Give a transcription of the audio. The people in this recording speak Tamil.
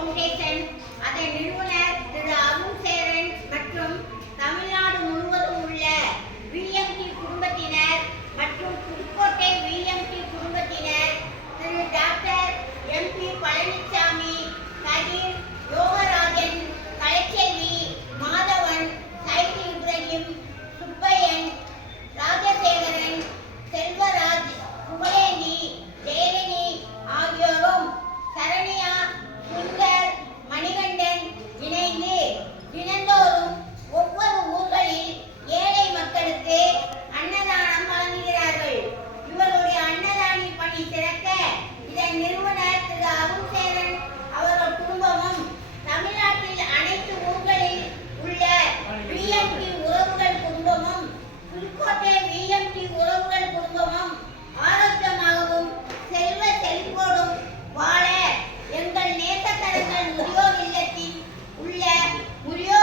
ஃபவுண்டேஷன் அதன் நிறுவனர் திரு அருண் சேரன் மற்றும் தமிழ்நாடு முழுவதும் உள்ள விஎம்டி குடும்பத்தினர் மற்றும் புதுக்கோட்டை விஎம்டி குடும்பத்தினர் திரு டாக்டர் எம்பி பழனிசாமி, கதிர், யோகராஜன், கலைச்செல்வி, மாதவன், சைதி இப்ராஹிம், சுப்பையன், ராஜசேகரன், செல்வராஜ், புகழேந்தி, ஜெயலலினி ஆகியோரும் சரண்யா, சுந்தர், மணிகண்டன் இணைந்து தினந்தோறும் ஒவ்வொரு ஊர்களில் ஏழை மக்களுக்கு அன்னதானம் வழங்குகிறார்கள். இவருடைய அன்னதானி பணி சிறக்க இதன் நிறுவனர் திரு அருண் சேரன் அவர்கள் குடும்பமும் தமிழ்நாட்டில் அனைத்து ஊர்களில் உள்ள விஎம்டி உறவுகள் குடும்பமும் புதுக்கோட்டை விஎம்டி உறவுகள் குடும்பமும் ஆரோக்கியமாகவும் செல்வ செழிப்போடும் வாழ எங்கள் நேசக்கரங்கள் முதியோர் இல்லத்தில் உள்ள முதியோர்